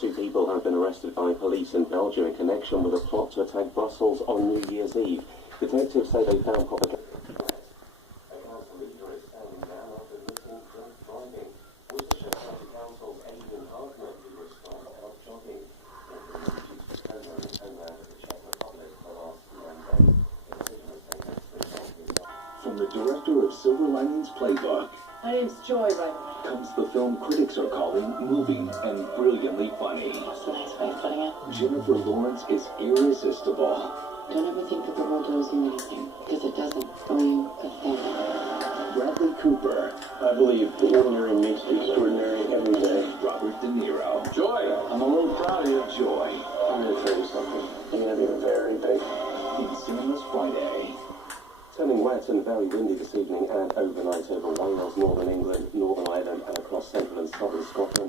Two people have been arrested by police in Belgium in connection with a plot to attack Brussels on New Year's Eve. Detectives say they found provocation. A council leader is standing down after admitting drunk driving. Worcestershire County Council's Aidan Hartman, who was spotted out jogging. Homeland of the Czech Republic for the last 9 days. The decision was taken From the director of Silver Linings Playbook. My name's Joy, right? Comes the film critics are calling moving and brilliantly funny. That's a nice way of putting it. Jennifer Lawrence is irresistible. Don't ever think that the world owes you anything, because it doesn't owe you a thing. Bradley Cooper. I believe the ordinary meets the extraordinary every day. Robert De Niro. Joy, I'm a little proud of you. Joy. I'm going to tell you something. You're going to be very big. In cinemas Friday. Turning wet and very windy this evening and overnight over Wales, northern England, Northern Ireland and across central and southern Scotland.